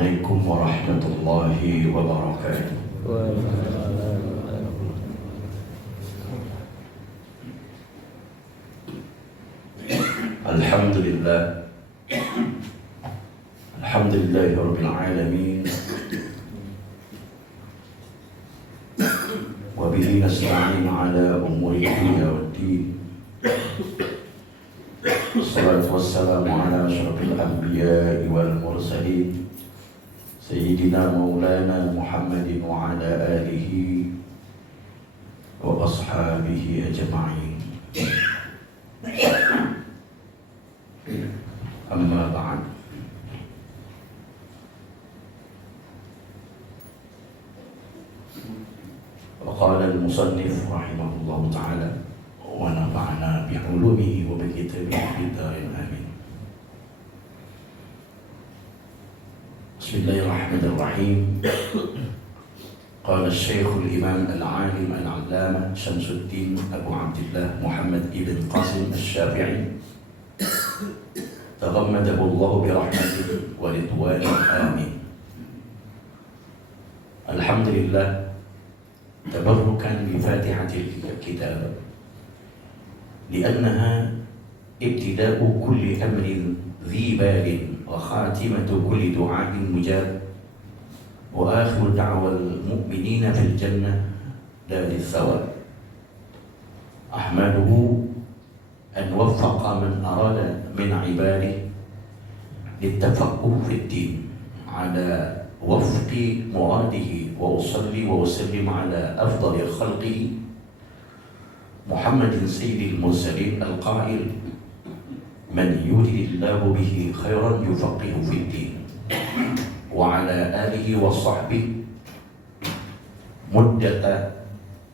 عليكم ورحمة الله وبركاته. الحمد لله رب العالمين، وبه نستعين على أمور الدنيا والدين. الصلاة والسلام على أشرف الأنبياء والمرسلين سيدنا مولانا محمد وعلى آله وأصحابه أجمعين. أما بعد، وقال المصنف رحمه الله تعالى: ونفعنا بعلومه وبكتابه في الدارين آمين. بسم الله الرحمن الرحيم. قال الشيخ الإمام العالم العلامة شمس الدين أبو عبد الله محمد بن قاسم الشافعي تغمده الله برحمته ورضوانه آمين. الحمد لله، تبركا بفاتحة الكتاب، لأنها ابتداء كل أمر ذي بال وخاتمة كل دعاء مجاب، وآخر دعوى المؤمنين في الجنة دار الثواب. أحمده أن وفق من أراد من عباده للتفقه في الدين على وفق مراده، وأصلي وأسلم على أفضل خلقه محمد سيد المرسلين القائل: من يرد الله به خيرا يفقه في الدين، وعلى آله وصحبه مدة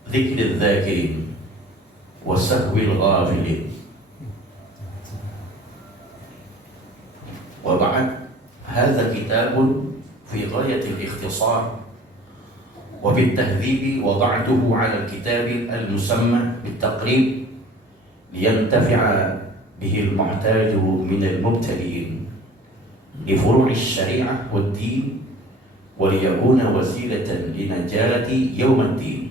ذكر الذاكرين وسهو الغافلين. وبعد، هذا كتاب في غاية الاختصار، وبالتهذيب وضعته على الكتاب المسمى بالتقريب لينتفع به المحتاج من المبتدئين لفروع الشريعة والدين، وليكون وسيلة لنجاة يوم الدين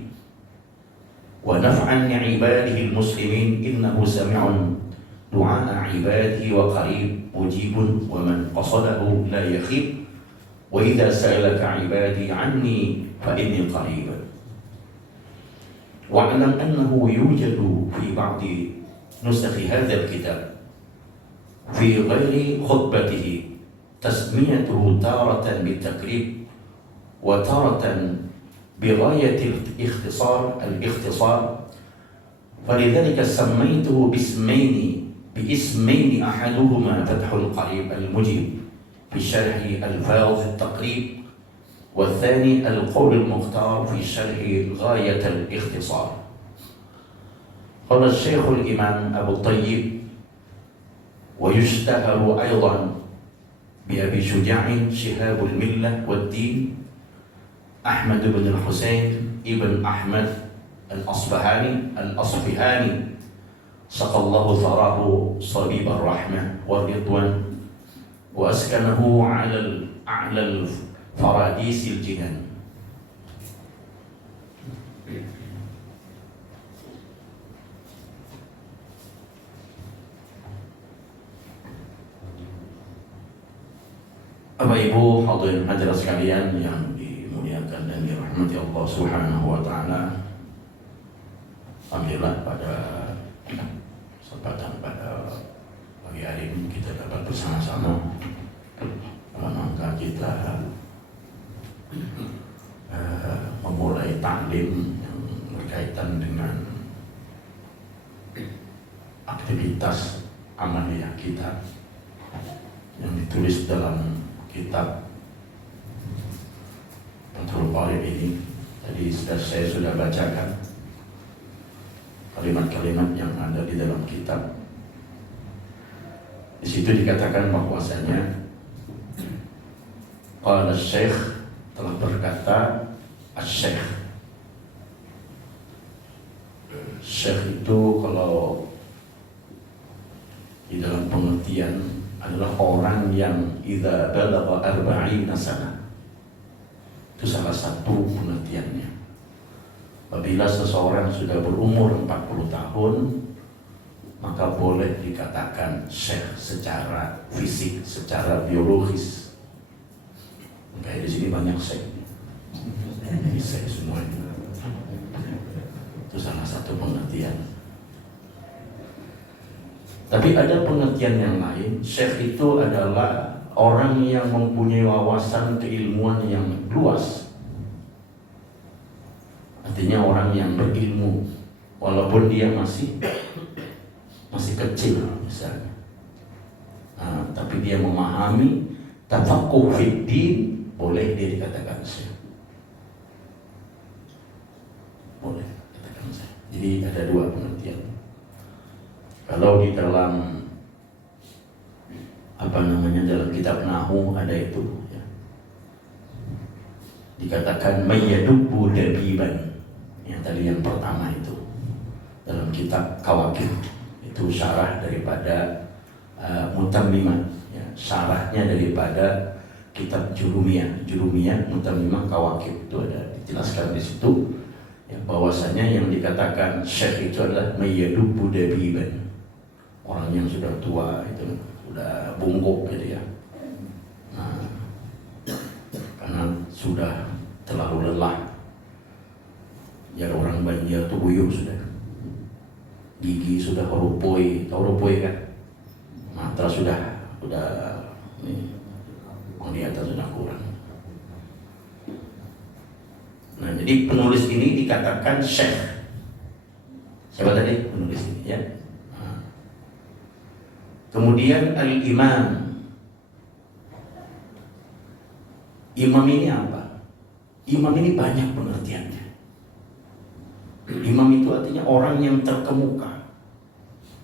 ونفعا لعباده المسلمين، إنه سميع دعاء عباده وقريب مجيب ومن قصده لا يخيب، وإذا سألك عبادي عني فإني قريب. واعلم أنه يوجد في بعض نسخ هذا الكتاب في غير خطبته تسميته تارة بالتقريب وتارة بغاية الاختصار، فلذلك سميته باسمين أحدهما فتح القريب المجيب في شرح ألفاظ التقريب، والثاني القول المختار في شرح غاية الاختصار. قال الشيخ الإمام أبو الطيب: ويشتهر أيضا بأبي شجاع شهاب الملة والدين أحمد بن الحسين ابن أحمد الأصفهاني سقى الله ثراه صبيب الرحمة والرضوان، وأسكنه على أعلى الفراديس الجنان. Bapak Ibu hadirin hadirat sekalian yang dimuliakan dan dirahmati Allah Subhanahu wa taala. Alhamdulillah, pada kesempatan pada pagi hari ini kita dapat bersama-sama rangka kita memulai taklim yang berkaitan dengan aktivitas amaliyah kita yang ditulis dalam kitab Fathul Qarib ini. Tadi saya sudah bacakan kalimat-kalimat yang ada di dalam kitab. Di situ dikatakan bahwasanya qala Syekh, telah berkata Syekh. Syekh itu kalau di dalam pengertian ada adalah orang yang idza balagha arba'ina sana. Itu salah satu pengertiannya. Apabila seseorang sudah berumur 40 tahun, maka boleh dikatakan syekh secara fisik, secara biologis. Kayak di sini banyak syekh. Ini syekh semuanya. Itu salah satu pengertian. Tapi ada pengertian yang lain. Syekh itu adalah orang yang mempunyai wawasan keilmuan yang luas. Artinya orang yang berilmu walaupun dia masih kecil misalnya. Tapi dia memahami tafaqquh fid din, boleh dia dikatakan syekh. Boleh dikatakan syekh. Jadi ada dua pengertian. Kalau di dalam dalam kitab Nahwu ada itu ya. Dikatakan mayyadubbu dabiban. Yang tadi yang pertama itu dalam kitab Kawakib, itu syarah daripada Mutammimah ya, syarahnya daripada kitab Jurumiyah Mutammimah Kawakib, itu ada dijelaskan di situ ya, bahwasanya yang dikatakan syekh itu adalah mayyadubbu dabiban, orang yang sudah tua, itu sudah bungkuk gitu ya. Karena sudah terlalu lelah. Ya, orang Banjar tuh buyuk sudah, gigi sudah rupoy, tahu rupoy kan? Mata sudah penglihatan sudah kurang. Nah, jadi penulis ini dikatakan syekh. Siapa tadi penulis ini ya? Kemudian al-imam. Imam ini apa? Imam ini banyak pengertiannya. Imam itu artinya orang yang terkemuka,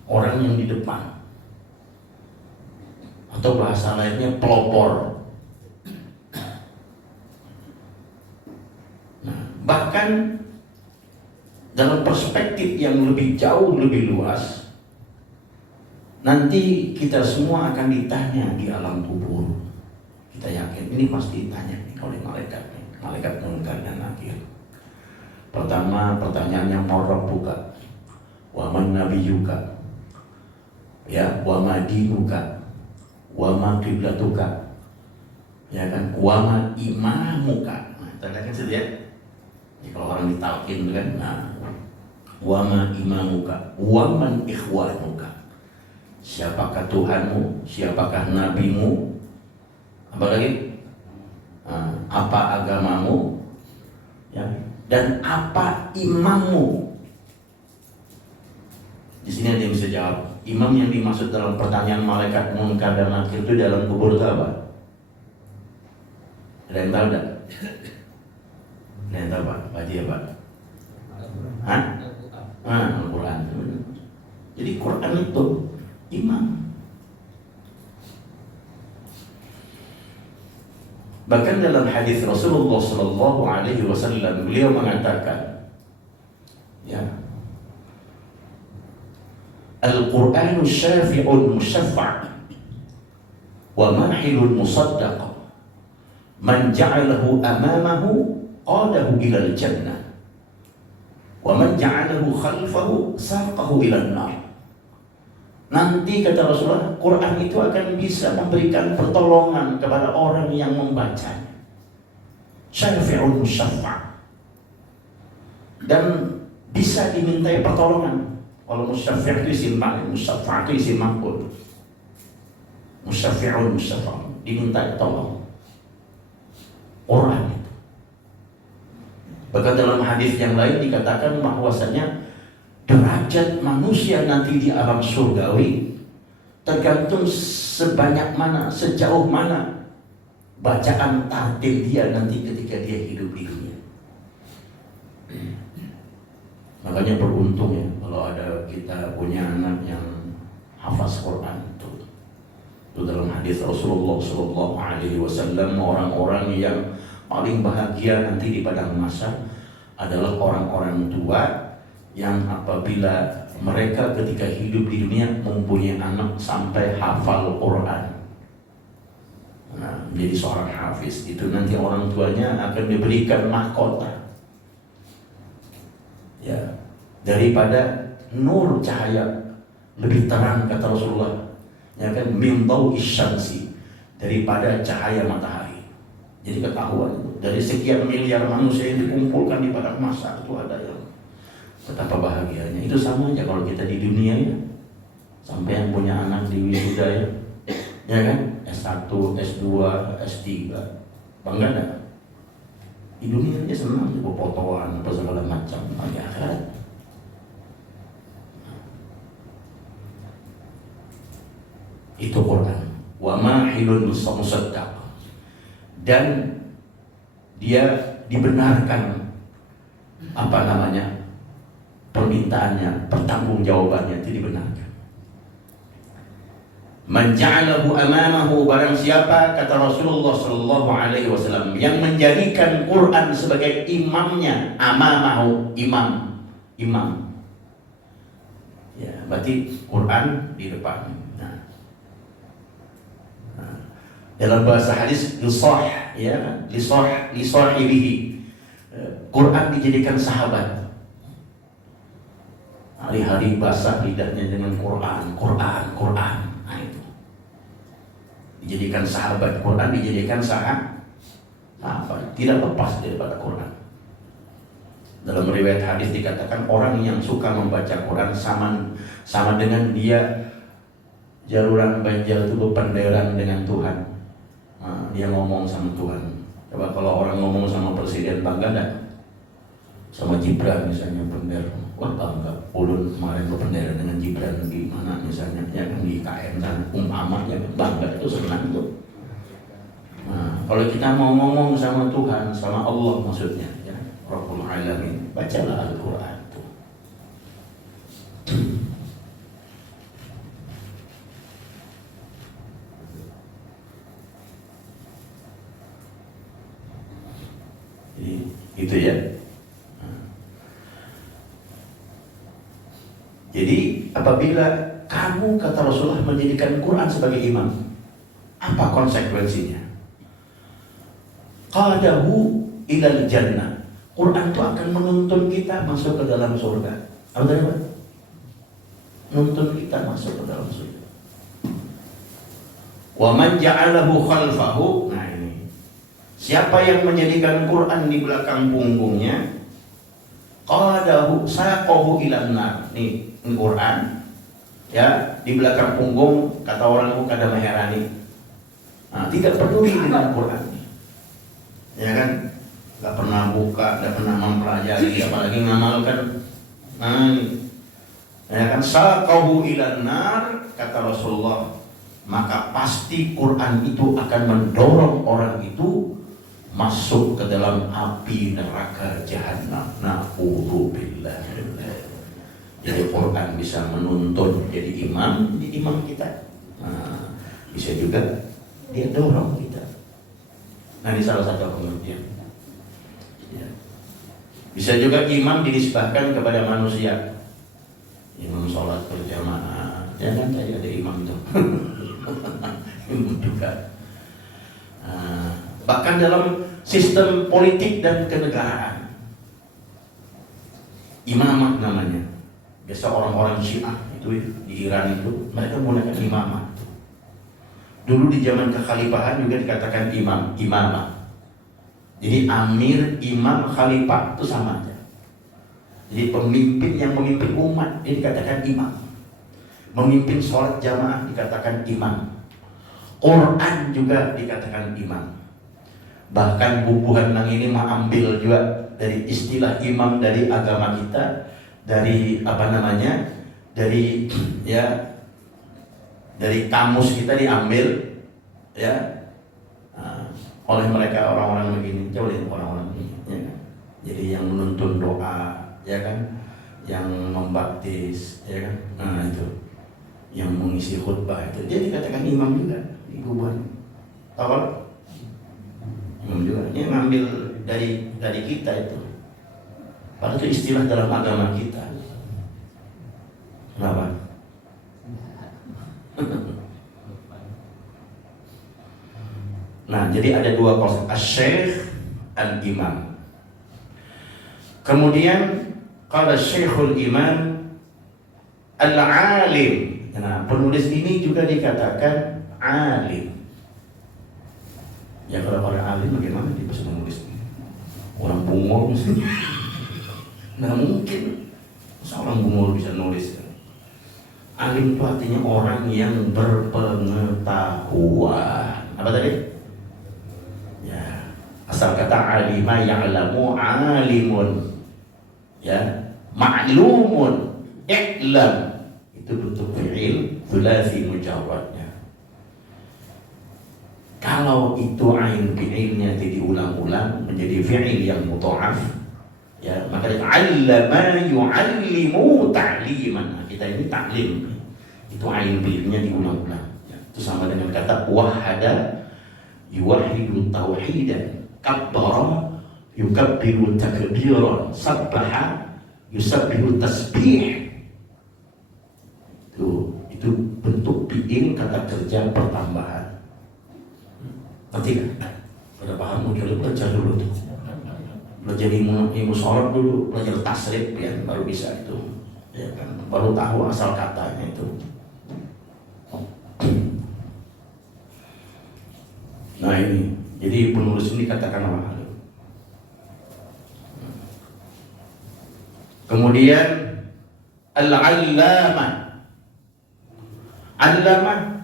orang yang di depan, atau bahasa lainnya pelopor. Nah, bahkan dalam perspektif yang lebih jauh, lebih luas, nanti kita semua akan ditanya di alam kubur. Kita yakin ini pasti ditanya oleh malaikat Munkar dan Nakir. Pertama pertanyaannya, man rabbuka wa man nabiyyuka ya, wa ma dinuka wa ma qiblatuka ya kan, wa ma imamuka. Nah, tanda kan situ ya. Kalau orang ditalkin kan, nah, wa ma imamuka wa man ikhwanuka. Siapakah Tuhanmu, siapakah nabimu, apa lagi? Apa agamamu ya, dan apa imammu. Di sini ada yang bisa jawab. Imam yang dimaksud dalam pertanyaan malaikat Munkar dan Nakir itu dalam kubur itu apa? Ada yang tahu tak? Ada yang tahu Pak? Baca ya Pak? Al-Quran. Jadi Quran itu imam. Bahkan dalam hadis Rasulullah Sallallahu Alaihi Wasallam beliau mengatakan, ya, Al-Qur'anu syafi'un musyaffa' wa mahilun musaddaq, man ja'alahu amamahu qadahu ila al-jannah wa man ja'alahu khalfahu saqahu ila an-nar. Nanti kata Rasulullah, Quran itu akan bisa memberikan pertolongan kepada orang yang membacanya. Syafi'un musyaffa', dan bisa dimintai pertolongan. Kalau musyaffi' itu isim fa'il, musyaffa' itu isim maf'ul. Musyafi'un musyaffa', diminta tolong orang itu. Bahkan dalam hadis yang lain dikatakan bahwasanya derajat manusia nanti di alam surgawi tergantung sebanyak mana, sejauh mana bacaan tartil dia nanti ketika dia hidup di dunia. Makanya beruntung ya kalau ada kita punya anak yang hafaz Quran. Itu dalam hadis Rasulullah Sallallahu Alaihi Wasallam, orang-orang yang paling bahagia nanti di padang mahsyar adalah orang-orang tua yang apabila mereka ketika hidup di dunia mempunyai anak sampai hafal Quran. Nah, menjadi seorang hafiz itu nanti orang tuanya akan diberikan mahkota, ya, daripada nur cahaya lebih terang, kata Rasulullah, ya kan, min dawi syamsi, daripada cahaya matahari. Jadi ketahuan itu dari sekian miliar manusia yang dikumpulkan di padang mahsyar itu ada yang betapa bahagianya. Itu sama aja kalau kita di dunia ya, sampai yang punya anak di wisuda ya kan, S1, S2, S3, bangga enggak? Di dunia aja senang, fotoan apa segala macam. Di akhirat itu Quran. Wa mahilun musaddaq, dan dia dibenarkan apa namanya, permintaannya, pertanggungjawabannya itu dibenarkan. Man ja'alahu amamahu, barang siapa, kata Rasulullah sallallahu alaihi wasallam, yang menjadikan Quran sebagai imamnya, amamahu, imam. Ya, berarti Quran di depan. Dalam bahasa hadis lisah, ya, lisahibihi, Quran dijadikan sahabat. Hari-hari basah lidahnya dengan Quran. Nah, itu dijadikan sahabat. Quran dijadikan sahabat, tidak lepas daripada Quran. Dalam riwayat hadis dikatakan orang yang suka membaca Quran sama dengan dia jaluran banjal itu berpenderan dengan Tuhan. Dia ngomong sama Tuhan. Coba kalau orang ngomong sama presiden, bangga enggak? Sama Gibran misalnya, pendera, wah bangga. Ulun kemarin berpendera dengan Gibran di mana misalnya, ya kan, di KM sana, umpamanya, bangga, itu senang tuh. Nah, kalau kita mau ngomong sama Tuhan, sama Allah maksudnya, ya, Rabbul Alamin, bacalah Al-Quran tuh. Itu ya. Jadi apabila kamu, kata Rasulullah, menjadikan Quran sebagai imam, apa konsekuensinya? Qadahu ilal jannah, Quran itu akan menuntun kita masuk ke dalam surga. Apa? Menuntun kita masuk ke dalam surga. Wa man ja'alahu khalfahu, nah ini, siapa yang menjadikan Quran di belakang punggungnya, qadahu saqahu ilan nar. Nih Quran ya di belakang punggung, kata orang Muka Damaherani. Nah, tidak peduli dengan Quran, ya kan, nggak pernah buka, nggak pernah mempelajari, apalagi ngamalkan. Nah, ya kan, saqahu ilan nar, kata Rasulullah, maka pasti Quran itu akan mendorong orang itu masuk ke dalam api neraka jahanam. Na'udzubillah. Jadi Quran bisa menuntun jadi imam kita. Nah, bisa juga dia dorong kita. Nah, ini salah satu pengertian. Ya. Bisa juga imam dinisbahkan kepada manusia. Imam sholat berjamaah, ya kan, tadi ada imam itu. Imam juga. Bahkan dalam sistem politik dan kenegaraan, imamah namanya. Biasa orang-orang Syiah itu di Iran itu mereka menggunakan imamah. Dulu di zaman kekhalifahan juga dikatakan imamah. Jadi amir, imam, khalifah itu sama aja. Jadi pemimpin yang memimpin umat ini dikatakan imam. Memimpin sholat jamaah dikatakan imam. Quran juga dikatakan imam. Bahkan bubuhan nang ini mengambil juga dari istilah imam dari agama kita, dari apa namanya, dari ya, dari kamus kita diambil ya, oleh mereka orang-orang begini. Coba lihat orang-orang begini, ya kan? Jadi yang menuntun doa, ya kan, yang membaptis, ya kan, nah itu, yang mengisi khutbah itu dia dikatakan imam juga di bubuhan. Tahu? Imam juga, dia ngambil dari kita itu. Padahal itu istilah dalam agama kita. Kenapa? Nah, jadi ada dua konsep, asy-syekh, al-imam. Kemudian qala syekhul imam al-alim. Nah, penulis ini juga dikatakan alim. Ya, kalau orang alim bagaimana dia bisa menulis? Orang bungol mesti. Nah, mungkin seorang bungol bisa nulis. Alim itu artinya orang yang berpengetahuan. Apa tadi? Ya, asal kata alima ya'lamu alimun. Ya, ma'lumun, i'lam. Itu bentuk fi'il thulathi mujarradnya. Kalau itu ain fi'ilnya diulang-ulang menjadi fi'il yang mudha'af, ya, maka allama yu'allimu ta'liman. Nah, kita ini taklim, itu ain fi'ilnya diulang-ulang, ya. Itu sama dengan kata wahada yuwahhidu tauhidan, kabbara yukabbiru takbiran, sabbaha yusabbihu tasbih. Itu bentuk fi'il kata kerja pertambahan. Nanti kan? Pada paham, udah belajar dulu tuh. Belajar ilmu sorot dulu, belajar tasrif ya, baru bisa itu. Ya kan, baru tahu asal katanya itu. Nah ini, jadi penulis ini katakan apa? Kemudian al-allamah. Allamah,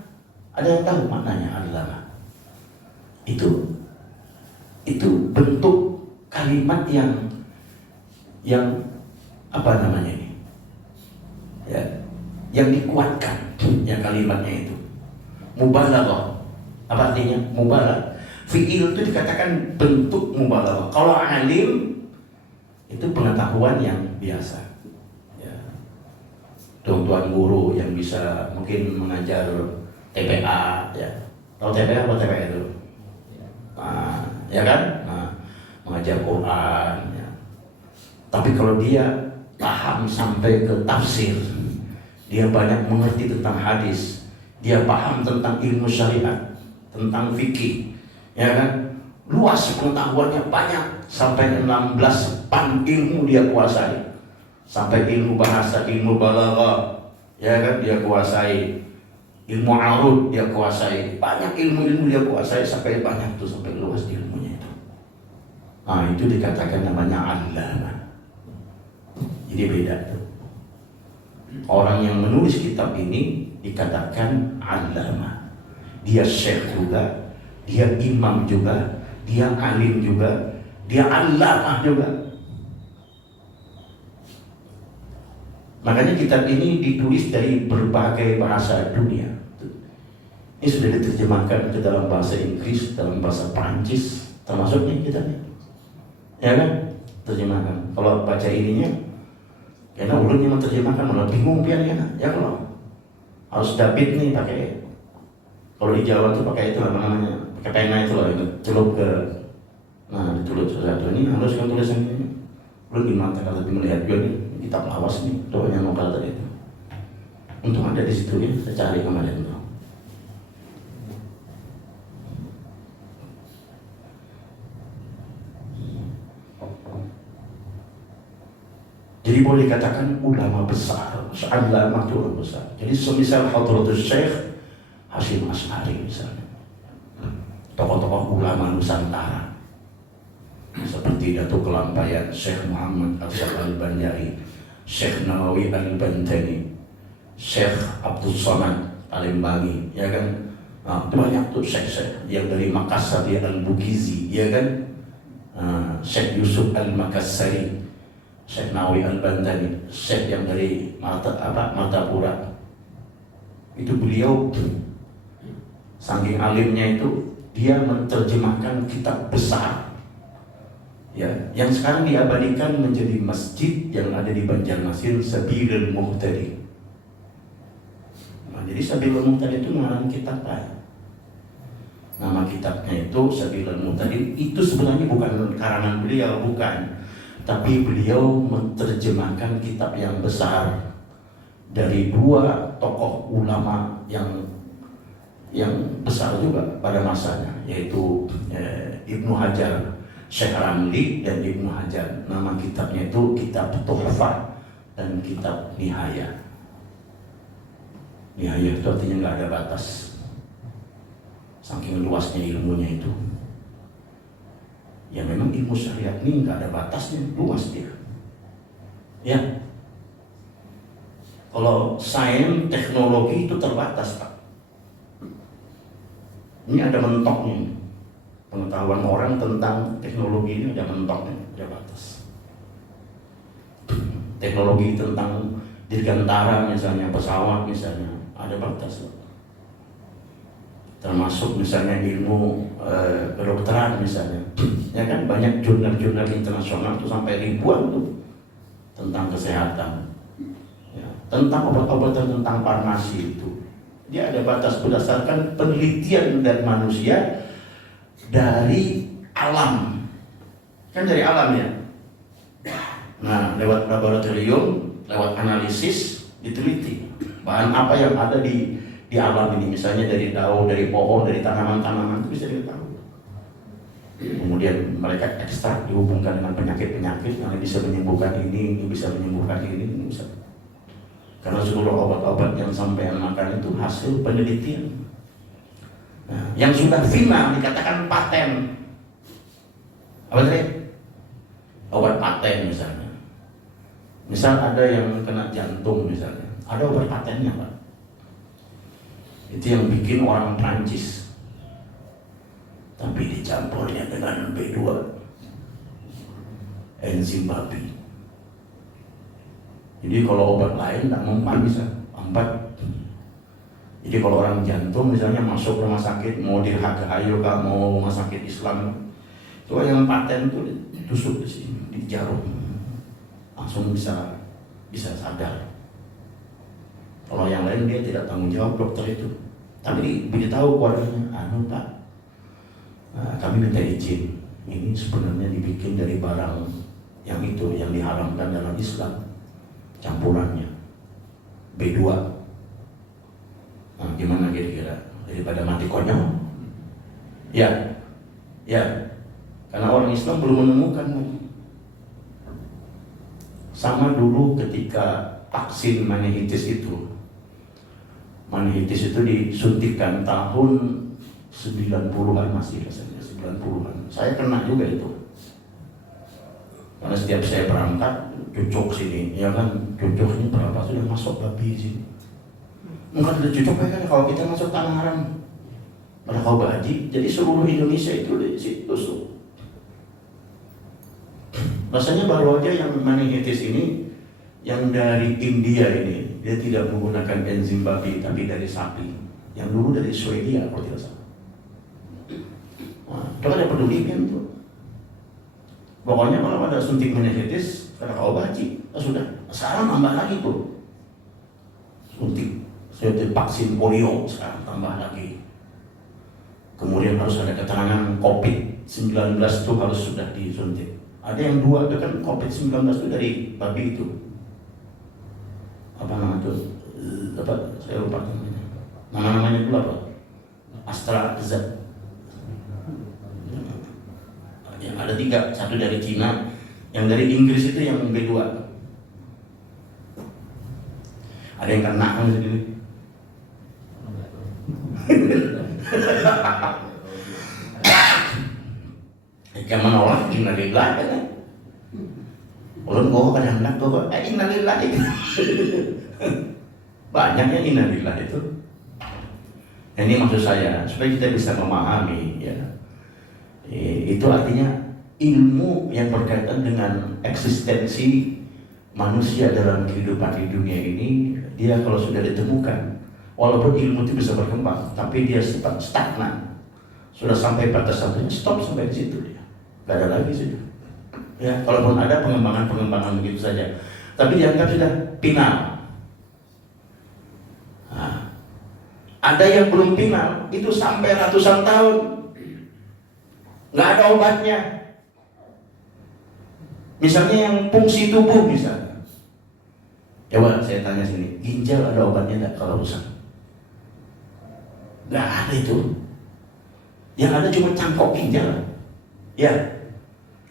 ada yang tahu maknanya allamah? Itu bentuk kalimat yang apa namanya ini? Ya, yang dikuatkan, ya kalimatnya itu. Mubalaghah. Apa artinya? Mubalaghah. Fi'il itu dikatakan bentuk mubalaghah. Kalau alim itu pengetahuan yang biasa. Tuan guru yang bisa mungkin mengajar TPA, ya. Tahu TPA apa TPA itu? Nah, ya kan? Nah, mengajar Quran, ya. Tapi kalau dia paham sampai ke tafsir, dia banyak mengerti tentang hadis, dia paham tentang ilmu syariat, tentang fikih, ya kan? Luas pengetahuannya banyak, sampai 16 pan ilmu dia kuasai. Sampai ilmu bahasa, ilmu balaghah, ya kan, dia kuasai. Ilmu arud dia kuasai. Banyak ilmu-ilmu dia kuasai, sampai banyak tuh, sampai luas ilmunya itu. Nah, itu dikatakan namanya allamah. Jadi beda tuh. Orang yang menulis kitab ini dikatakan allamah. Dia syekh juga, dia imam juga, dia alim juga, dia allamah juga. Makanya kitab ini ditulis dari berbagai bahasa dunia. Ini sudah diterjemahkan ke dalam bahasa Inggris, dalam bahasa Prancis, termasuk nih kitabnya. Ya kan? Terjemahkan. Kalau baca ininya, karena ulunnya menerjemahkan malah bingung pian ya. Ya kalau harus David nih pakai. Kalau di Jawa tuh pakai itu apa namanya? Pakai pena itu loh, celup ke. Nah, ditulis sesuatu ini harus kan tulisan ini. Ulun gimana kalau lebih melihat gue nih. Kitab lawas nih, doanya nokal tadi itu. Untuk ada di situ ya, saya cari kemarin tuh. Jadi boleh dikatakan ulama besar, ulama itu ulama besar. Jadi semisal Hadratus Syekh Hasyim Asy'ari misalnya, tokoh-tokoh ulama Nusantara seperti Datuk Kelampayan Syekh Muhammad Al-Banjari, Syekh Nawawi Al-Bantani, Syekh Abdul Somad Palembang, ya kan? Nah, banyak tuh syekh-syekh yang dari Makassar, dia Al-Bukizi, ya kan? Syekh Yusuf Al-Makassari, Syekh Nawawi Al-Bantani, Syekh yang dari Martapura. Itu beliau saking alimnya itu, dia menerjemahkan kitab besar. Ya, yang sekarang diabadikan menjadi masjid yang ada di Banjarmasin, Sabilul Muhtadi. Nah, jadi Sabilul Muhtadi itu mengarang kitab apa? Nama kitabnya itu Sabilul Muhtadi. Itu sebenarnya bukan karangan beliau, bukan. Tapi beliau menerjemahkan kitab yang besar dari dua tokoh ulama yang yang besar juga pada masanya, yaitu Ibnu Hajar Syekh Ramli dan Ibnu Hajar. Nama kitabnya itu Kitab Tuhfah dan Kitab Nihayah. Nihayah itu artinya nggak ada batas, saking luasnya ilmunya itu. Ya memang ilmu syariat ini nggak ada batasnya, luas dia. Ya, kalau sains teknologi itu terbatas, Pak. Ini ada mentoknya. Pengetahuan orang tentang teknologi ini ada mentoknya, ada batas. Teknologi tentang dirgantara misalnya, pesawat misalnya, ada batas. Termasuk misalnya ilmu kedokteran misalnya, ya kan banyak jurnal-jurnal internasional itu sampai ribuan tuh tentang kesehatan, ya, tentang obat-obatan, tentang farmasi itu. Dia ada batas berdasarkan penelitian dari manusia, dari alam, kan dari alam ya. Nah, lewat laboratorium, lewat analisis, diteliti bahan apa yang ada di alam ini, misalnya dari daun, dari pohon, dari tanaman-tanaman itu bisa diketahui. Kemudian mereka ekstrak, dihubungkan dengan penyakit-penyakit yang bisa menyembuhkan ini bisa menyembuhkan ini bisa. Karena seluruh obat-obat yang sampai makan itu hasil penelitian. Nah, yang sudah final dikatakan paten. Apa tadi? Obat paten misalnya. Misal ada yang kena jantung misalnya, ada obat patennya, Pak. Itu yang bikin orang Prancis, tapi dicampurnya dengan B2, enzim babi. Jadi kalau obat lain tidak mempan bisa empat. Jadi kalau orang jantung misalnya masuk rumah sakit, mau di Hargahayu kah, mau rumah sakit Islam, itu yang paten itu ditusuk di sini, di jarum, langsung bisa sadar. Kalau yang lain dia tidak tanggung jawab dokter itu. Tapi diberitahu keluarganya, Pak, kami minta izin. Ini sebenarnya dibikin dari barang yang itu, yang diharamkan dalam Islam. Campurannya B2. Nah, gimana kira-kira? Daripada mati konyol? Ya. Karena orang Islam belum menemukan. Sama dulu ketika vaksin meningitis itu. Meningitis itu disuntikan tahun 90-an masih rasanya, 90-an. Saya kena juga itu. Karena setiap saya berangkat, cucuk sini, ya kan, cucuk ini berapa sudah masuk babi sini. Enggak ada cucuk kan kalau kita masuk tanah haram. Pada kau haji, jadi seluruh Indonesia itu di situ tusuk. Rasanya baru aja yang meningitis ini, yang dari India ini, dia tidak menggunakan enzim babi, tapi dari sapi. Yang dulu dari Swedia kalau tidak salah. Nah, itu kan ada peduli kan tuh. Pokoknya kalau ada suntik meningitis, karena kau haji, sudah. Sekarang tambah lagi tuh. Suntik vaksin polio, sekarang tambah lagi. Kemudian harus ada keterangan COVID-19 itu harus sudah disuntik. Ada yang 2 itu kan COVID-19 itu dari babi itu. Apa nama itu? Saya lupa namanya. Nama-namanya itu apa? AstraZeneca. Yang ada 3, satu dari Cina, yang dari Inggris itu yang B2. Ada yang kena sendiri. Yang menolak innalillah kan. Ulun kok kadang-kadang kok innalillah itu. Banyaknya innalillah itu. Ini maksud saya supaya kita bisa memahami ya. Itu artinya ilmu yang berkaitan dengan eksistensi manusia dalam kehidupan di dunia ini, dia kalau sudah ditemukan, walaupun ilmu itu bisa berkembang, tapi dia stagnan, sudah sampai batasannya, stop sampai di situ dia, nggak ada lagi sudah. Ya, kalaupun ada pengembangan begitu saja, tapi dianggap sudah final. Nah, ada yang belum final, itu sampai ratusan tahun. Nggak ada obatnya. Misalnya yang fungsi tubuh misalnya. Coba saya tanya sini, ginjal ada obatnya nggak kalau rusak? Nggak ada itu. Yang ada cuma cangkok ginjal. Ya,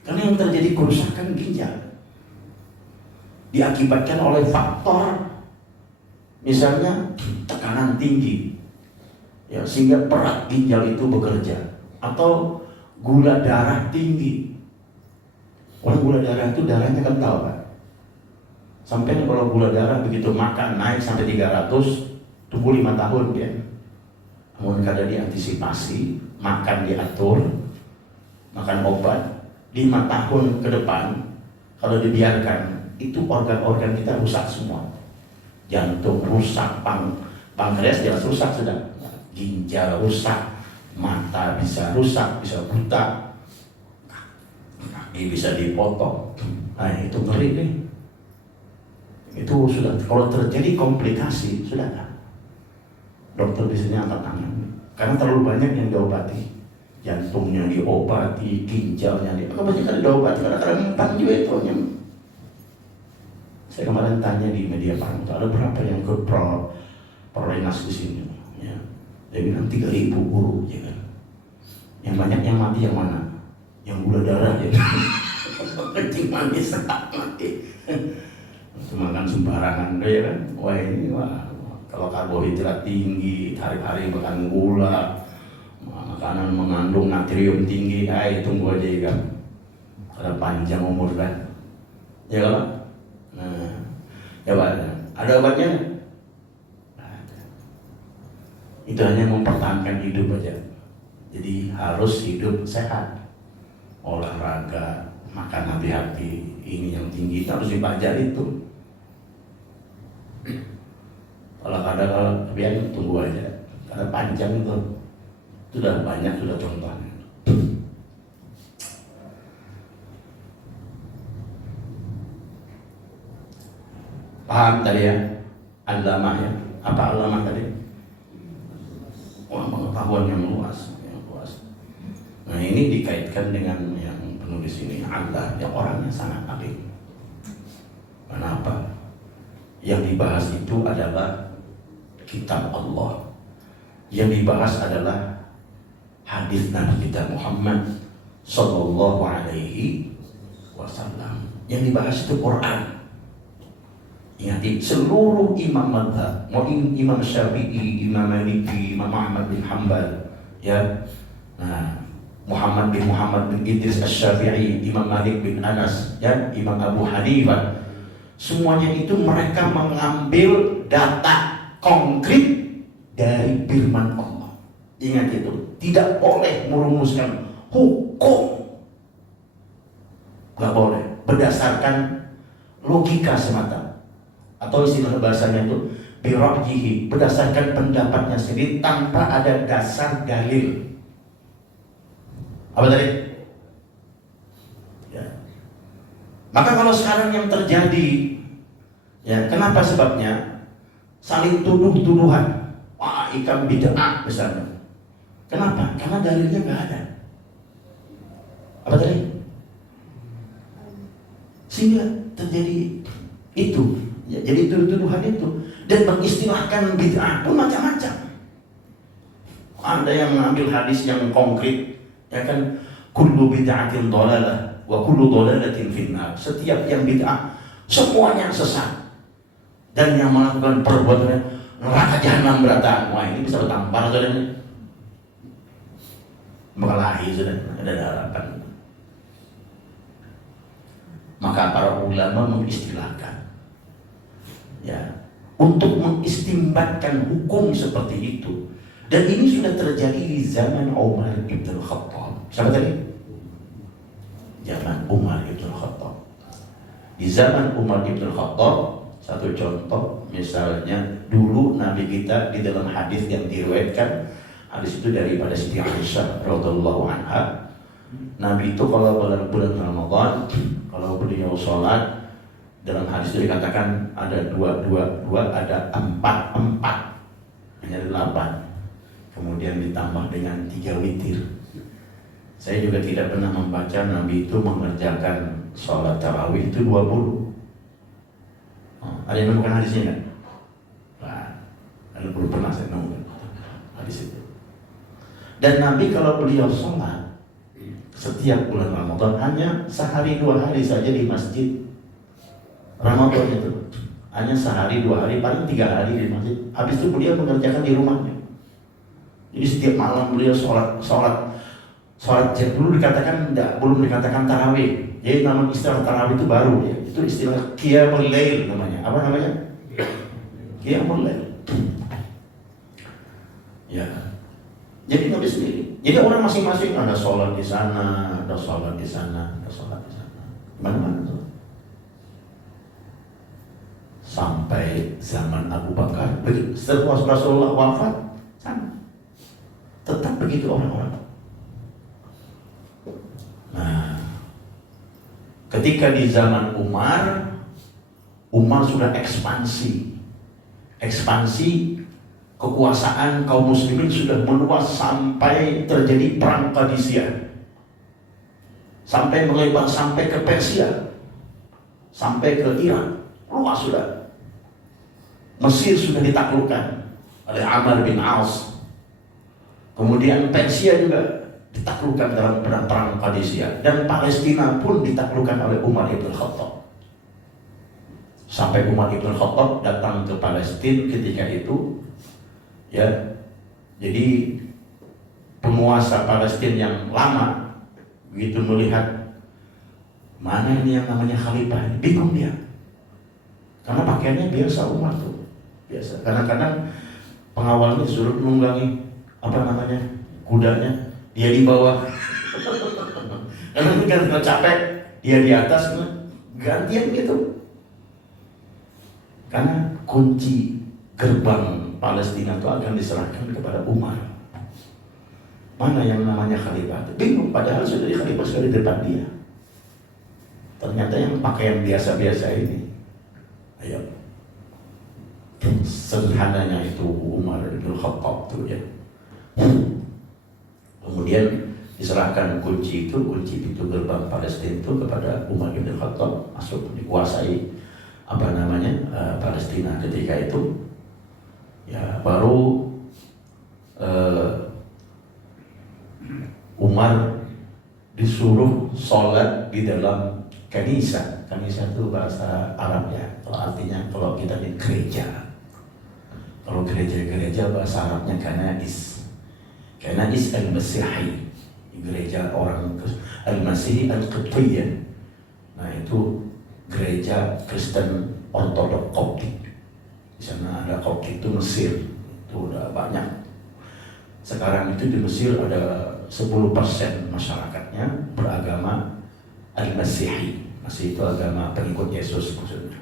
karena yang terjadi kerusakan ginjal diakibatkan oleh faktor misalnya tekanan tinggi, ya, sehingga perak ginjal itu bekerja, atau gula darah tinggi. Orang gula darah itu darahnya kan tahu kan, sampai kalau gula darah begitu makan naik sampai 300, tunggu 5 tahun ya. Namun kada diantisipasi, makan diatur, makan obat, 5 tahun ke depan kalau dibiarkan itu organ-organ kita rusak semua. Jantung rusak, pankreas jelas rusak sudah, ginjal rusak, mata bisa rusak, bisa buta, kaki bisa dipotong. Nah itu ngeri nih. Itu sudah, kalau terjadi komplikasi sudah kan, dokter biasanya angkat tangan karena terlalu banyak yang diobati. Jantungnya diobati, ginjalnya kebanyakan diobati, kadang-kadang mempan juga itu. Saya kemarin tanya di media pantau, ada berapa yang ke Prorenas di sini? Ya, dia bilang 3.000 guru, ya kan? Yang banyak yang mati yang mana? Yang gula darah ya. Kencing manis mati. Makan sembarangan ya kan? Wah ini kalau karbohidrat tinggi, hari-hari makan gula, makanan mengandung natrium tinggi, tunggu aja ya kan? Ada panjang umur kan? Ya kan? Nah, ya Pak, ada obatnya? Ada. Itu hanya mempertahankan hidup aja. Jadi harus hidup sehat, olahraga, makan hati-hati. Ini yang tinggi harus dipelajari itu. Kalau biar tunggu aja, karena panjang itu sudah banyak, sudah contohnya. Paham tadi ya? Alamah ya? Apa alamah tadi? Wah, pengetahuan yang luas, Nah ini dikaitkan dengan yang penulis ini, Allah, yang orangnya sangat alim. Kenapa? Yang dibahas itu adalah kitab Allah. Yang dibahas adalah hadis Nabi kita Muhammad Sallallahu Alaihi Wasallam. Yang dibahas itu Quran. Ingat, seluruh imam madhab, mau Imam Syafi'i, Imam Maliki, Imam Ahmad bin Hanbal, ya, nah, Muhammad bin Idris Asy-Syafi'i, Imam Malik bin Anas, ya, Imam Abu Hanifah, semuanya itu mereka mengambil data konkret dari firman Allah. Ingat itu, tidak boleh merumuskan hukum, nggak boleh berdasarkan logika semata. Atau istilah bahasanya itu bira'yihi, berdasarkan pendapatnya sendiri tanpa ada dasar dalil. Apa tadi? Ya. Maka kalau sekarang yang terjadi, ya kenapa sebabnya? Saling tuduh-tuduhan. Wah, ikan bid'ah misalnya. Kenapa? Karena dalilnya nggak ada. Apa tadi? Sehingga terjadi itu. Ya, jadi tuduhan itu, dan mengistilahkan bid'ah pun macam-macam. Ada yang mengambil hadis yang konkret, ya kan, kullu bid'atin dhalalah wa kullu dhalalatin finnar. Setiap yang bid'ah semuanya sesat, dan yang melakukan perbuatannya neraka jahanam berat. Wah, ini bisa bertampar saudara, berkelahi sudah, ada harapan. Maka para ulama mengistilahkan, ya, untuk mengistimbatkan hukum seperti itu. Dan ini sudah terjadi di zaman Umar bin Khattab. Siapa tadi? Zaman Umar bin Khattab. Di zaman Umar bin Khattab, satu contoh, misalnya dulu Nabi kita di dalam hadis yang diriwayatkan, hadis itu daripada Siti Aisyah radhiyallahu anha, Nabi itu kalau bulan Ramadan, kalau beliau sholat, dalam hadis itu dikatakan ada dua, ada empat, menjadi 8. Kemudian ditambah dengan 3 witir. Saya juga tidak pernah membaca Nabi itu mengerjakan sholat tarawih itu 20. Ada yang menemukan hadisnya kan? Nah, belum pernah saya nemukan hadis itu. Dan Nabi kalau beliau sholat setiap bulan Ramadan hanya sehari 2 hari saja di masjid Ramadan itu, hanya sehari 2 hari, paling 3 hari di masjid. Habis itu beliau mengerjakan di rumahnya. Jadi setiap malam beliau sholat dulu dikatakan belum dikatakan tarawih. Jadi nama istilah tarawih itu baru ya. Itu istilah qiyamul lail namanya. Apa namanya? Qiyamul lail. Ya. Jadi Nabi sendiri. Jadi orang masing-masing ada sholat di sana, ada sholat di sana, ada sholat di sana. Mana-mana tuh. Sampai zaman Abu Bakar, setelah Rasulullah wafat, sama. Tetap begitu orang-orang. Nah, ketika di zaman Umar sudah ekspansi kekuasaan kaum muslimin sudah meluas sampai terjadi perang Qadisiyah, sampai melebar sampai ke Persia, sampai ke Iran, luas sudah. Mesir sudah ditaklukkan oleh Amr bin Aus, kemudian Persia juga ditaklukkan dalam perang Qadisiyah, dan Palestina pun ditaklukkan oleh Umar ibn Khattab. Sampai Umar ibn Khattab datang ke Palestina ketika itu, ya, jadi penguasa Palestina yang lama begitu melihat mana ini yang namanya khalifah, bingung dia, karena pakaiannya biasa Umar tuh, biasa. Kadang-kadang pengawalnya disuruh nunggangi kudanya, dia di bawah. Karena kalau capek dia di atas, gantian gitu. Karena kunci gerbang Palestina itu akan diserahkan kepada Umar. Mana yang namanya khalifah? Bingung, padahal sudah khalifah sudah di depan dia. Ternyata yang pakaian biasa-biasa ini, ayo, sederhananya itu Umar bin Khattab tuh ya. Kemudian diserahkan kunci pintu gerbang Palestina itu kepada Umar bin Khattab, masuk dikuasai Palestina ketika itu. Ya, baru Umar disuruh sholat di dalam kanisa. Kanisa itu bahasa Arab ya. Kalau kita di gereja. Kalau gereja bahasa Arabnya kanais al-Masihi, gereja orang al-Masihi al-Qibtiyah. Nah, itu gereja Kristen Ortodok Koptik. Di sana ada Koptik itu Mesir, itu udah banyak. Sekarang itu di Mesir ada 10% masyarakatnya beragama al-Masihi. Masih itu agama pengikut Yesus maksudnya.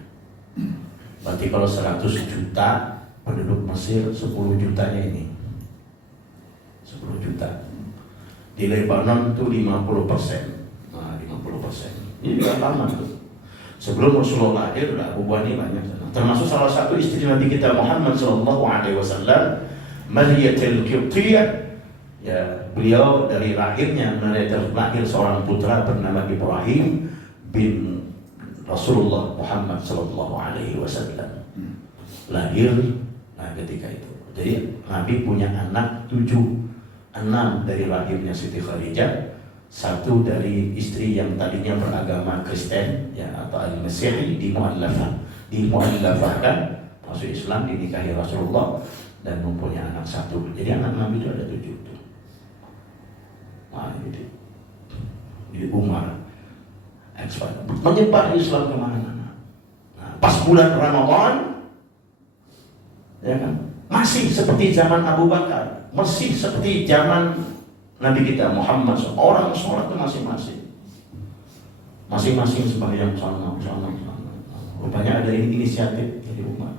Berarti kalau 100 juta penduduk Mesir, 10 jutanya ini 10 juta. Di Lebanon itu 50%. Nah, 50%. Ini udah lama tuh. Sebelum Rasulullah lahir, Abu Ghani banyak. Termasuk salah satu istri Nabi kita Muhammad SAW, Mariyatul Qibtiyah. Ya, beliau dari lahirnya lahir seorang putra bernama Ibrahim bin Rasulullah Muhammad SAW. Lahir ketika itu. Jadi Nabi punya anak 6 dari lahirnya Siti Khadijah, 1 dari istri yang tadinya beragama Kristen ya, atau al-Masihi, dimu'allafahkan masuk Islam, dinikahi Rasulullah dan mempunyai anak 1. Jadi anak Nabi itu ada 7 tuh. Nah, jadi Umar menyebar Islam kemana-mana. Nah, pas bulan Ramadan, ya kan, masih seperti zaman Abu Bakar, masih seperti zaman Nabi kita Muhammad. Orang sholat itu masing-masing sembahyang sama. Rupanya ada inisiatif dari Umar.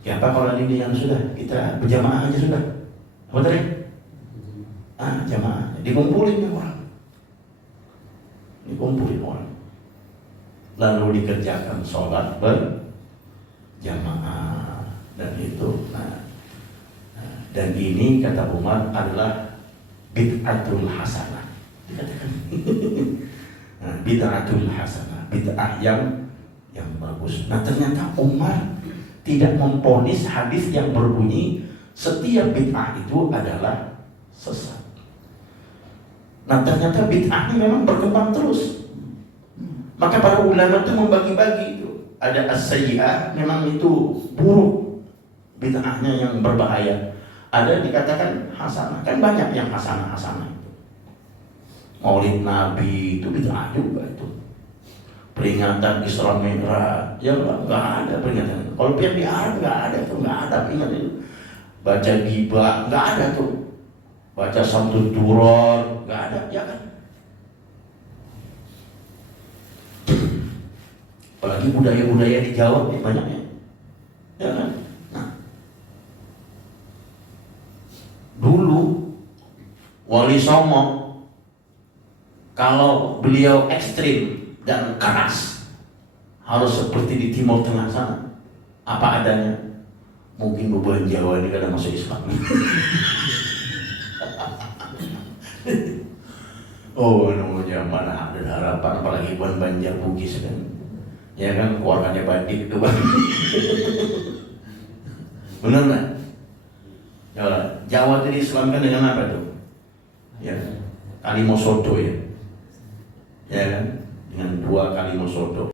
Ya apa kalau ini yang sudah kita berjamaah aja sudah, apa tadi? Jamaah, dikumpulin orang, lalu dikerjakan sholat berjamaah dan itu. Dan ini kata Umar adalah bid'atul hasanah, dikatakan. Bid'atul hasanah, bid'ah yang bagus. Nah, ternyata Umar tidak memponis hadis yang berbunyi setiap bid'ah itu adalah sesat. Nah ternyata bid'ah ini memang berkembang terus. Maka para ulama itu membagi-bagi itu. Ada as-sayyi'ah, memang itu buruk, bid'ahnya yang berbahaya. Ada dikatakan hasanah, kan banyak yang hasanah-hasanah itu. Maulid Nabi itu bid'ah juga itu. Peringatan Isra Mi'raj, ya nggak ada peringatan. Kalau pihak di Arab nggak ada tuh, nggak ada peringatan itu. Baca ghibah nggak ada tuh. Baca Samtud Duror nggak ada, ya kan? Apalagi budaya-budaya di Jawa ini banyaknya, ya kan? Nah, dulu Wali Songo kalau beliau ekstrim dan keras harus seperti di Timur Tengah sana, apa adanya. Mungkin beban Jawa ini kadang masuk Islam. Oh, namanya mana ada harapan, apalagi bukan Banjar Bugis kan. Ya kan, keluarganya Badik itu kan. Benar nggak? Ya, Jawa itu diislamkan dengan apa tuh? Ya, Kalimosodo ya. Ya kan, dengan 2 Kalimosodo.